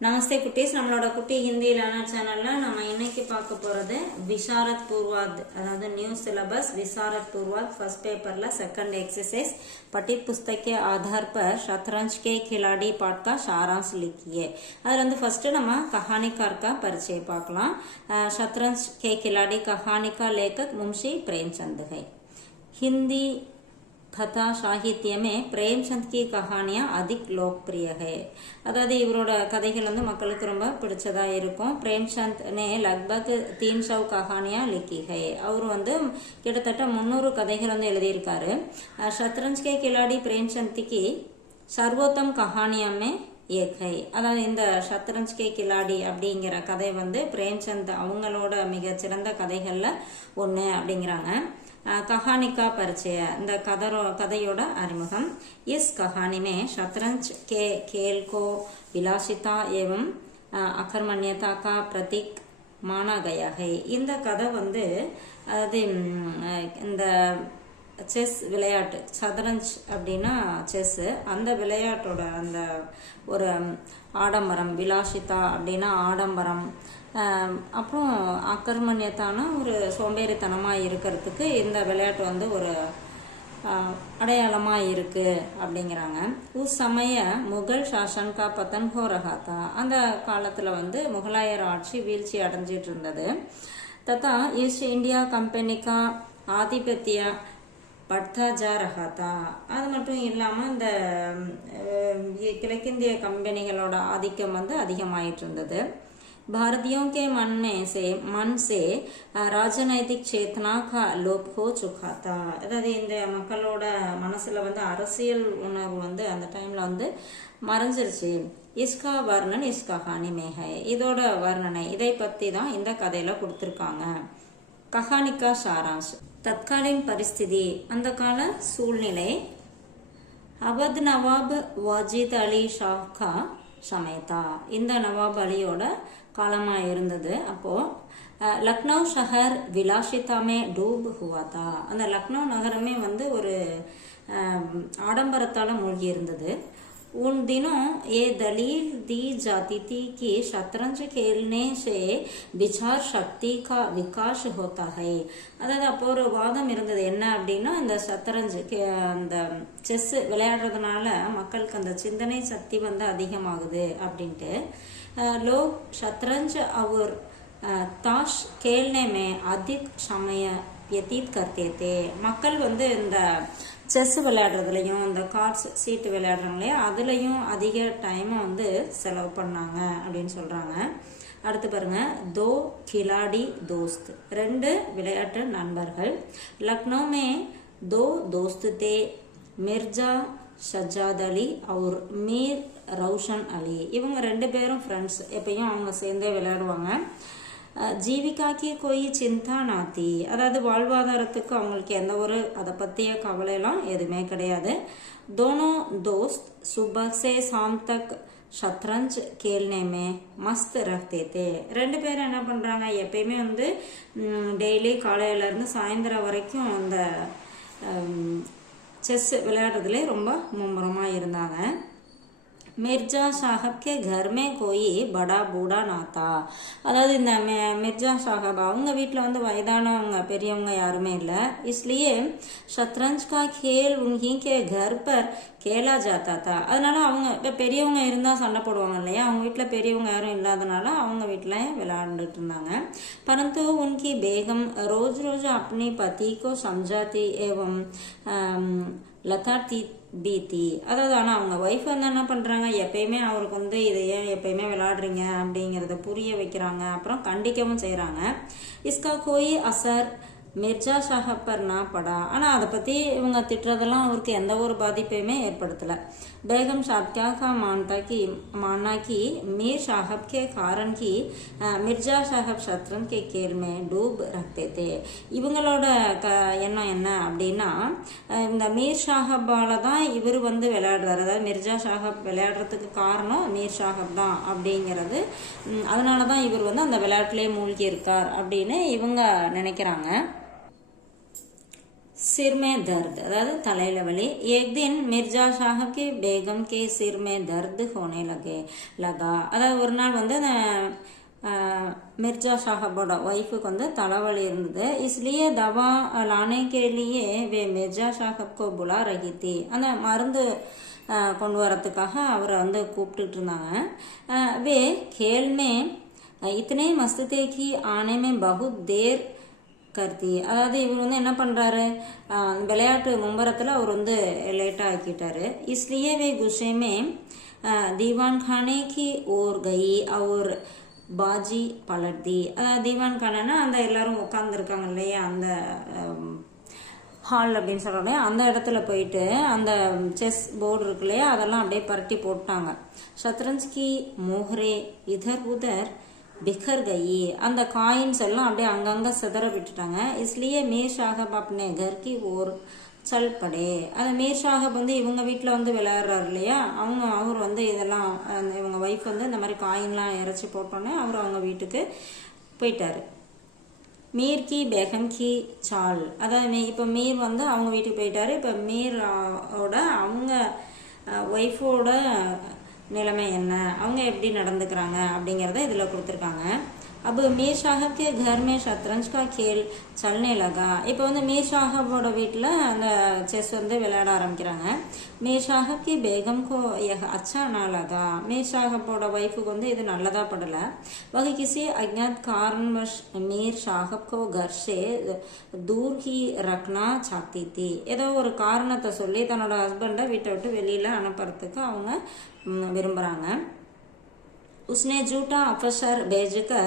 நமஸ்தே குட்டீஸ். நம்மளோட குட்டி ஹிந்தி லேர்னர் சேனல்ல நம்ம இன்னைக்கு பார்க்க போறது विशारद पूर्वाध, அதாவது நியூ சிலபஸ் विशारद पूर्वाध फर्स्ट पेपरல सेकंड एक्सरसाइज पठित पुस्तक के आधार पर शतरंज के खिलाड़ी पाठ का सारांश लिखिए. அதுல வந்து ஃபர்ஸ்ட் நம்ம कहानीकार का परिचय பார்க்கலாம். शतरंज के खिलाड़ी कहानी का लेखक मुंशी प्रेमचंद है. हिंदी कथा साहित्य में प्रेमचंद की कहानियां अधिक लोकप्रिय है. அதாவது இவரோட கதைகள் வந்து மக்களுக்கு ரொம்ப பிடிச்சதா இருக்கும். பிரேம்சந்த் ने लगभग 300 कहानियां लिखी है. அவர் வந்து கிட்டத்தட்ட 300 கதைகள் வந்து எழுதியிருக்காரு. शतरंज के खिलाड़ी प्रेमचंद की सर्वोत्तम कहानियों में एक है. அதாவது இந்த शतरंज के खिलाड़ी அப்படிங்கிற கதை வந்து பிரேம்சந்த் அவங்களோட மிகச்சிறந்த கதைகள்ல ஒன்று அப்படிங்கிறாங்க. कहानी का परिचय, இந்த கதையோட அறிமுகம். इस कहानी में शतरंज के खेल को विलासिता एवं अकर्मण्यता का प्रतीक माना गया है. இந்த கதை வந்து அதாவது இந்த செஸ் விளையாட்டு, சதுரஞ்ச் அப்படின்னா செஸ், அந்த விளையாட்டோட அந்த ஒரு ஆடம்பரம், விலாசிதா அப்படின்னா ஆடம்பரம், அப்புறம் அக்கர்மண்யத்தான ஒரு சோம்பேறித்தனமாக இருக்கிறதுக்கு இந்த விளையாட்டு வந்து ஒரு அடையாளமாக இருக்கு அப்படிங்கிறாங்க. உஸ் சமய முகல் சாசன் கா பத்தன் ஹோ ரஹா தா, அந்த காலத்தில் வந்து முகலாயர் ஆட்சி வீழ்ச்சி அடைஞ்சிட்டு இருந்தது. தத்தா ஈஸ்ட் இந்தியா கம்பெனிக்கா ஆதிபத்திய பட்தா ஜா ரஹா தா, அது மட்டும் இல்லாமல் இந்த கிழக்கிந்திய கம்பெனிகளோட ஆதிக்கம் வந்து அதிகமாயிட்டு இருந்தது. भारतीयों के मन से राजनैतिक चेतना का लोप हो चुका था. அதாவது இந்த மக்களோட மனசுல வந்து அரசியல் உணர்வு வந்து அந்த டைம்ல வந்து மறைஞ்சிருச்சு. இஸ்கா வர்ணன் இஸ் கஹானி மே ஹை, இதோட வர்ணனை இதை பத்தி தான் இந்த கதையில கொடுத்திருக்காங்க. கஹானிக்கா சாராंश, தற்காலின் பரிஸ்திதி, அந்த கால சூழ்நிலை. அவத் நவாப் வாஜித் அலி ஷாஹா சமயத்தா, இந்த நவாப் அலியோட காலமாக இருந்தது. அப்போ லக்னோ ஷஹர் விலாசிதாமே டூப் ஹுவாத்தா, அந்த லக்னோ நகரமே வந்து ஒரு ஆடம்பரத்தால் மூழ்கி இருந்தது. उन दिनों ये दलील दी जाती थी कि शतरंज खेलने से विचार शक्ति का विकास होता है. அதாவது அப்போ ஒரு வாதம் இருந்தது, என்ன அப்படின்னா இந்த சத்தரஞ்சு அந்த செஸ் விளையாடுறதுனால மக்களுக்கு அந்த சிந்தனை சக்தி வந்து அதிகமாகுது அப்படின்ட்டு. लोग शतरंज और ताश खेलने में अधिक समय व्यतीत करते थे. மக்கள் வந்து இந்த செஸ் விளையாடுறதுலையும் இந்த கார்ட்ஸ் சீட்டு விளையாடுறாங்களே அதுலேயும் அதிக டைமை வந்து செலவு பண்ணாங்க அப்படின்னு சொல்கிறாங்க. அடுத்து பாருங்க, தோ கிலாடி தோஸ்த், ரெண்டு விளையாட்டு நண்பர்கள். லக்னோமே தோ தோஸ்த் தே, மிர்ஜா ஷஜாத் அலி அவர் மீர் ரவுஷன் அலி, இவங்க ரெண்டு பேரும் ஃப்ரெண்ட்ஸ், எப்பயும் அவங்க சேர்ந்தே விளையாடுவாங்க. ஜீவிகாக்கு கோயி சிந்தா நாத்தி, அதாவது வாழ்வாதாரத்துக்கு அவங்களுக்கு எந்த ஒரு அதை பற்றிய கவலையெல்லாம் எதுவுமே கிடையாது. தோனோ தோஸ்த் சுபஹ் சே சாம் தக் ஷத்ரஞ்ச் கேல்னேமே மஸ்த் ரஃப்தே தே, ரெண்டு பேரும் என்ன பண்ணுறாங்க, எப்பயுமே வந்து டெய்லி காலையிலேருந்து சாயந்தரம் வரைக்கும் அந்த செஸ் விளையாடுறதுலே ரொம்ப மும்முரமாக இருந்தாங்க. மிர்ஜா சாஹப் கே घर में कोई बड़ा बूढ़ा ना था, அதாவது இந்த மிர்ஜா சாஹப் அவங்க வீட்டில் வந்து வயதானவங்க பெரியவங்க யாருமே இல்லை. इसलिए शतरंज का खेल उन्हीं के घर पर खेला जाता था. அதனால அவங்க இப்போ பெரியவங்க இருந்தால் சண்டை போடுவாங்க இல்லையா, அவங்க வீட்டில் பெரியவங்க யாரும் இல்லாதனால அவங்க வீட்டில் விளையாண்டுட்டு இருந்தாங்க. परंतु उनकी बेगम रोज रोज अपने पति को समझाती एवं लताती பீத்தி, அதாவது ஆனால் அவங்க ஒய்ஃப் வந்து என்ன பண்ணுறாங்க, எப்பயுமே அவருக்கு வந்து இதை ஏன் எப்பயுமே விளையாடுறீங்க அப்படிங்கிறத புரிய வைக்கிறாங்க, அப்புறம் கண்டிக்கவும் செய்கிறாங்க. இஸ்கா கோயி அசர் மிர்ஜா சாஹப் பர்னா படா, ஆனால் அதை பற்றி இவங்க திட்டுறதெல்லாம் அவருக்கு எந்த ஒரு பாதிப்பையுமே ஏற்படுத்தலை. பேகம் ஷாப்கா கா मानना कि मीर साहब के कारण की मिर्जा साहब शतरंज के खेल में डूब रखते थे. இவங்களோட எண்ணம் என்ன அப்படின்னா, இந்த மீர் சாஹப்பால தான் இவர் வந்து விளையாடுறாரு, அதாவது மிர்ஜா சாஹப் விளையாடுறதுக்கு காரணம் மீர் சாஹப் தான் அப்படிங்கிறது, அதனால தான் இவர் வந்து அந்த விளையாட்டுலேயே மூழ்கி இருக்கார் அப்படின்னு இவங்க நினைக்கிறாங்க. सिर में दर्द அதாவது தலையில வலி एक दिन मिर्जा शाह की बेगम के सिर में दर्द होने लगा அதாவது ஒரு நாள் வந்து मिर्जा साहबோட ஒய்ஃபுக்கு வந்து தலைவலி இருந்தது इसलिए दवा लाने के लिए वे मिर्जा साहब को बुला रही थी அந்த மருந்து கொண்டு வரதுக்காக அவரை வந்து கூப்பிட்டுட்டு இருந்தாங்க वे खेल में इतने मस्त थे कि आने में बहुत देर கர்த்தி அதாவது இவர் வந்து என்ன பண்றாரு விளையாட்டு மும்பரத்துல அவர் வந்து லேட்டா ஆக்கிட்டாரு इसलिए वे गुस्से में दीवान खाने की ओर गई और बाजी पलट दी அதாவது दीवान खाना அந்த எல்லாரும் உட்கார்ந்துருக்காங்க இல்லையா அந்த ஹால் அப்படின்னு சொல்றோம் அந்த இடத்துல போயிட்டு அந்த செஸ் போர்டு இருக்கு இல்லையா அதெல்லாம் அப்படியே பரட்டி போட்டாங்க शतरंज की मोहरे इधर उधर बिखर गई அந்த காயின்ஸ் எல்லாம் அப்படியே அங்கங்க சிதற விட்டுட்டாங்க इसलिए मीर साहब अपने घर की ओर चल पड़े அது மீர் சாஹப் வந்து இவங்க வீட்டில் வந்து விளையாடுறாரு இல்லையா அவர் வந்து இதெல்லாம் இவங்க ஒய்ஃப் வந்து இந்த மாதிரி காயின்லாம் இறைச்சி போட்டோன்னே அவர் அவங்க வீட்டுக்கு போயிட்டாரு மீர் கி பேகம் கி சால் அதாவது இப்போ மீர் வந்து அவங்க வீட்டுக்கு போயிட்டாரு இப்போ மீரோட அவங்க ஒய்ஃபோட நிலைமை என்ன அவங்க எப்படி நடந்துக்கிறாங்க அப்படிங்கறத இதுல கொடுத்திருக்காங்க अब मीर साहब के घर में शतरंज का खेल चलने लगा இப்போ வந்து மீர் சாஹபோட வீட்டில் அந்த செஸ் வந்து விளையாட ஆரம்பிக்கிறாங்க மீர் சாஹப் की बेगम को यह अच्छा ना लगा மீர் சாஹபோட ஒய்ஃபுக்கு வந்து இது நல்லதா படல वह किसी अज्ञात कारणवश मीर साहब को घर से दूर ही रखना चाहती थी ஏதோ ஒரு காரணத்தை சொல்லி தன்னோட ஹஸ்பண்டை வீட்டை விட்டு வெளியில அனுப்புறதுக்கு அவங்க விரும்புறாங்க उसने झूठा अफसर भेजकर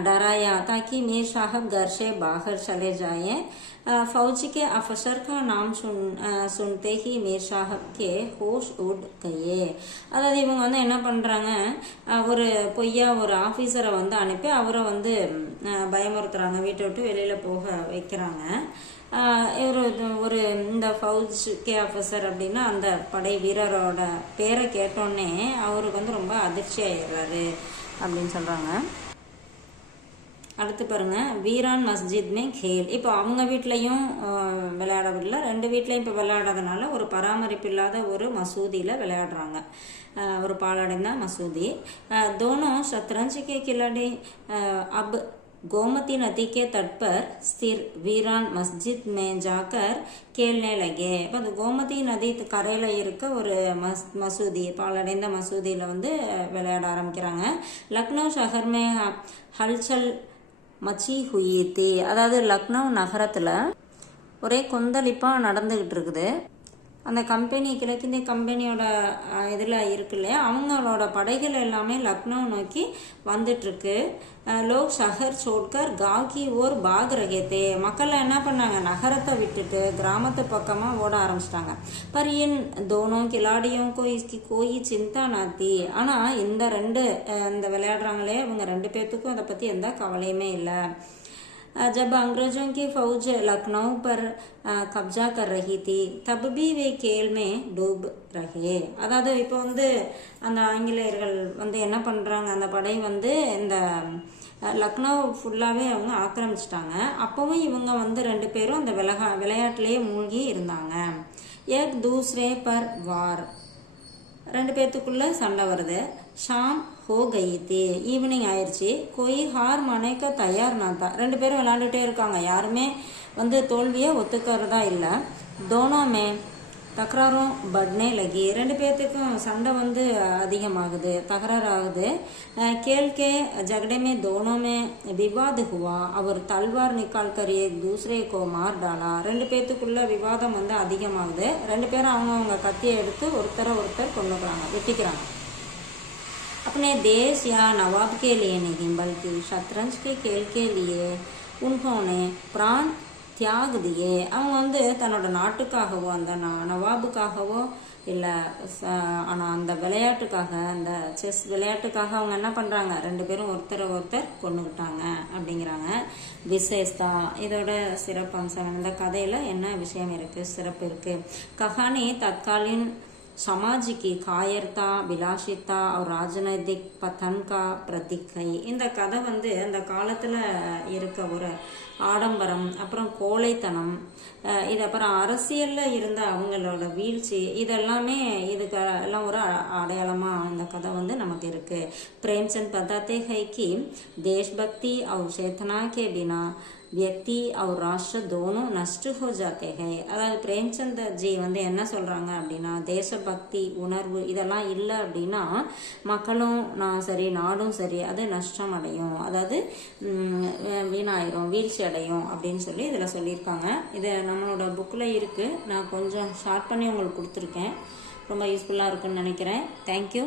डराया ताकि मीर साहब घर से बाहर चले जाए फौजी के अफसर का नाम सुनते ही मीर साहब के होश उड़ गए அதாவது இவங்க வந்து என்ன பண்றாங்க ஒரு பொய்யா ஒரு ஆபீசரை வந்து அனுப்பி அவரை வந்து பயமுறுத்துறாங்க வீட்டை விட்டு வெளியில போக வைக்கிறாங்க ஒரு இந்த ஃபவுஜ் கே ஆஃபீஸர் அப்படின்னா அந்த படை வீரரோட பேரை கேட்டோன்னே அவருக்கு வந்து ரொம்ப அதிர்ச்சி ஆயிடுறாரு அப்படின்னு சொல்றாங்க அடுத்து பாருங்க வீரான் மஸ்ஜித் மே கேல் இப்போ அவங்க வீட்லயும் விளையாடவில்லை ரெண்டு வீட்லயும் இப்போ விளையாடாதனால ஒரு பராமரிப்பு இல்லாத ஒரு மசூதியில விளையாடுறாங்க ஒரு பாலடைந்த மசூதி दोनों शतरंज के खिलाड़ी अब गोमती नदी के तट पर स्थिर वीरान मस्जिद में जाकर खेलने लगे இப்போ அந்த கோமதி நதி கரையில இருக்க ஒரு மசூதி பாலடைந்த மசூதியில வந்து விளையாட ஆரம்பிக்கிறாங்க லக்னோ ஷஹர் மே ஹல்சல் மச்சி ஹுயி தி அதாவது லக்னோ நகரத்துல ஒரே கொந்தளிப்பா நடந்துகிட்டு இருக்குது அந்த கம்பெனி கிழக்கிந்திய கம்பெனியோட இதில் இருக்கு இல்லையா அவங்களோட படைகள் எல்லாமே லக்னோ நோக்கி வந்துட்டு இருக்கு லோக் ஷஹர் சோட்கர் காவ் கி ஓர் பாக் ரகே மக்கள் என்ன பண்ணாங்க நகரத்தை விட்டுட்டு கிராமத்து பக்கமா ஓட ஆரம்பிச்சிட்டாங்க पर इन दोनों खिलाड़ियों को इसकी कोई चिंता ना थी ஆனா இந்த விளையாடுறாங்களே இவங்க ரெண்டு பேர்த்துக்கும் அதை பத்தி எந்த கவலையுமே இல்லை जब अंग्रेजों की फौज लखनऊ पर कब्जा कर रही थी तब भी वे खेल में डूब रहे அதாவது இப்போ வந்து அந்த ஆங்கிலேயர்கள் வந்து என்ன பண்றாங்க அந்த படை வந்து இந்த லக்னோ ஃபுல்லாவே அவங்க ஆக்கிரமிச்சிட்டாங்க அப்பவும் இவங்க வந்து ரெண்டு பேரும் அந்த விளையாட்டுலயே மூழ்கி இருந்தாங்க एक दूसरे पर वार ரெண்டு பேத்துக்குள்ள சண்டை வருது ஷாம் ஹோ கயி தே ஈவினிங் ஆயிடுச்சு கோய் ஹார் மனைக்க தயார் நாத்தா ரெண்டு பேரும் விளையாண்டுட்டே இருக்காங்க யாருமே வந்து தோல்வியை ஒத்துக்கிறதா இல்லை தோனோமே தகராறும் பட்னே லகி ரெண்டு பேர்த்துக்கும் சண்டை வந்து அதிகமாகுது தகராறு ஆகுது கேள்கே ஜகடமே தோனோமே விவாद हुआ அவர் தல்வார் நிக்கால் कर एक दूसरे को मार डाला ரெண்டு பேர்த்துக்குள்ள விவாதம் வந்து அதிகமாகுது ரெண்டு பேரும் அவங்க கத்தியை எடுத்து ஒருத்தர் கொண்டுக்கிறாங்க வெட்டிக்கிறாங்க अपने देश या नवाब के लिए नहीं बल्कि शतरंज के खेल के लिए उन्होंने प्राण தியாக் தியே அவங்க வந்து தன்னோட நாட்டுக்காகவோ அந்த நவாபுக்காகவோ இல்லை ஆனால் அந்த விளையாட்டுக்காக அந்த செஸ் விளையாட்டுக்காக அவங்க என்ன பண்ணுறாங்க ரெண்டு பேரும் ஒருத்தர் கொண்டுக்கிட்டாங்க அப்படிங்கிறாங்க விசேஷா இதோட சிறப்பு அம்சம் இந்த கதையில் என்ன விஷயம் இருக்குது சிறப்பு இருக்குது கஹானி தற்காலின் समाज की कायरता विलासिता और राजनैतिक पतन का प्रतीक है. இந்த கதை வந்து அந்த காலத்தில் இருக்க ஒரு ஆடம்பரம், அப்புறம் கோழைத்தனம், இது அப்புறம் அரசியலில் இருந்த அவங்களோட வீழ்ச்சி, இதெல்லாமே இதுக்கு எல்லாம் ஒரு அடையாளமாக இந்த கதை வந்து நமக்கு இருக்கு. प्रेमचंद बताते हैं कि देशभक्ति और चेतना के बिना व्यक्ति और राष्ट्र दोनों नष्ट हो जाते हैं. அதாவது பிரேம்சந்த் ஜி வந்து என்ன சொல்றாங்க அப்படின்னா, தேசபக்தி உணர்வு இதெல்லாம் இல்லை அப்படின்னா மக்களும் சரி நாடும் சரி அது நஷ்டம் அடையும், அதாவது வீணாயிரும், வீழ்ச்சி அடையும் அப்படின்னு சொல்லி இதில் சொல்லியிருக்காங்க. இது நம்மளோட புக்கில் இருக்கு. நான் கொஞ்சம் ஷார்ட் பண்ணி உங்களுக்கு கொடுத்துருக்கேன். ரொம்ப யூஸ்ஃபுல்லாக இருக்குன்னு நினைக்கிறேன். தேங்க்யூ.